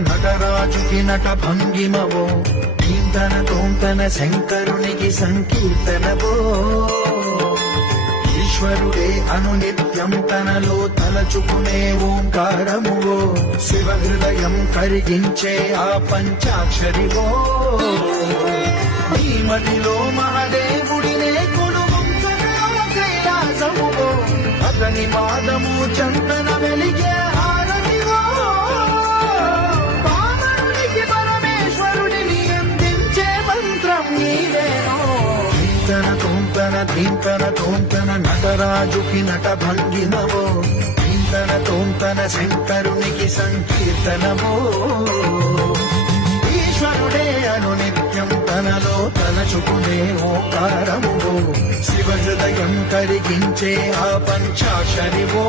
నటరాజుకి నట భంగిమవో కీర్తన తోంతన శంకరునికి సంకీర్తనవో ఈశ్వరుడే అనునిత్యం తనలో తలచుకునే ఓంకారమువో శివ హృదయం కరిగించే ఆ పంచాక్షరివో ఈ మదిలో మహాదేవుడినే కొలువంకరో కైలాసమువో అతని పాదము చందన వెలిగే హారతివో పావనునికి పరమేశ్వరుడిని అందించే మంత్రం నీవేనో కీర్తన తోంతన ధీంతన తోంతన నటరాజుకి నట భంగిమవో కీర్తన తోంతన శంకరునికి సంకీర్తనవో ఈశ్వరుడే అనునిత్యం తనలో తలచుకునే ఓంకారమువో శివ హృదయం కరిగించే ఆ పంచాక్షరివో